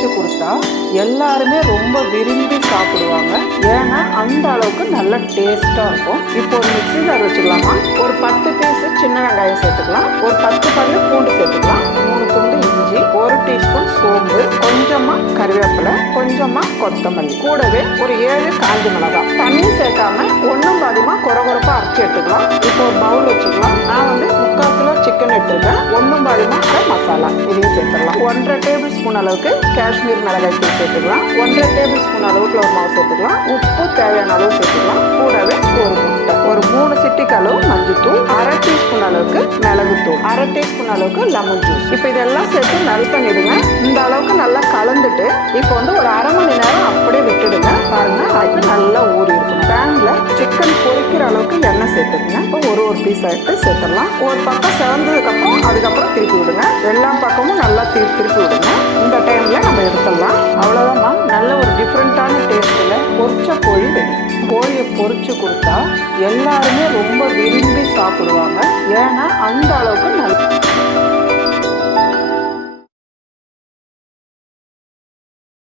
பொரிச்சு கொடுத்தா எல்லாருமே ரொம்ப விரும்பி சாப்பிடுவாங்க. ஏன்னா அந்த அளவுக்கு நல்ல டேஸ்டா இருக்கும். இப்போ ஒரு மிக்ஸி ஜார் வச்சுக்கலாமா, ஒரு 10 பீஸ் சின்ன வெங்காயம் சேர்த்துக்கலாம், ஒரு 10 பல்லு பூண்டு சேர்த்துக்கலாம், 3 துண்டு இஞ்சி, 1 டீஸ்பூன் சோம்பு, கொஞ்சமா கருவேப்பிலை, கொஞ்சமா கொத்தமல்லி, கூடவே ஒரு 7 காஞ்ச மிளகாய். தண்ணி சேர்க்காம ஒன்றும் பாதிமா கொரகொரப்பா அரைச்சி எடுத்துக்கலாம். இப்போ ஒரு பவுல் வச்சுக்கலாம். நான் 3/4 கிலோ சிக்கன் எடுத்துருக்கேன். ஒன்றும் பாதிமா மசாலா இதையும் சேர்த்துக்கலாம். 1.5 டேபிள் ஸ்பூன் அளவுக்கு காஷ்மீர் மிளகாய் தூள் சேர்த்துக்கலாம். 1.5 டேபிள் ஸ்பூன் அளவு ஃப்ளவர் மாவு சேர்த்துக்கலாம். உப்பு தேவையான அளவு சேர்த்துக்கலாம். கூடவே ஒரு முட்டை, ஒரு 3 சிட்டிக்கு அளவு மஞ்சள்தூள், 1/2 டீஸ்பூன் அளவுக்கு மிளகுத்தூள், 1/2 டீஸ்பூன் அளவுக்கு லெமன் ஜூஸ். இப்போ இதெல்லாம் சேர்த்து மெல்ட் பண்ணிடுங்க. இந்த அளவுக்கு நல்லா கலந்துட்டு இப்போ ஒரு 1/2 மணி நேரம் அப்படியே விட்டுடுங்க. பாருங்க, அது நல்லா ஊறி இருக்கும். பேன்ல சிக்கன் பொரிக்கிற அளவுக்கு எண்ணெய் சேர்த்துடுங்க. இப்போ ஒரு பீஸ் எடுத்து சேர்த்துடலாம். ஒரு பக்கம் செவந்ததுக்கு அப்புறம் அதுக்கப்புறம் திருப்பி விடுங்க. எல்லா பக்கமும் நல்லா திருப்பி விடுங்க. இந்த டைம்ல நம்ம எடுத்துடலாம். அவ்வளவுதான், நல்ல ஒரு டிஃப்ரெண்டான டேஸ்ட்ல பொரிச்ச கோழி ரெடி. கோழியை பொரிச்சு கொடுத்தா எல்லாருமே ரொம்ப விரும்பி சாப்பிடுவாங்க. ஏன்னா அந்த அளவுக்கு நல்ல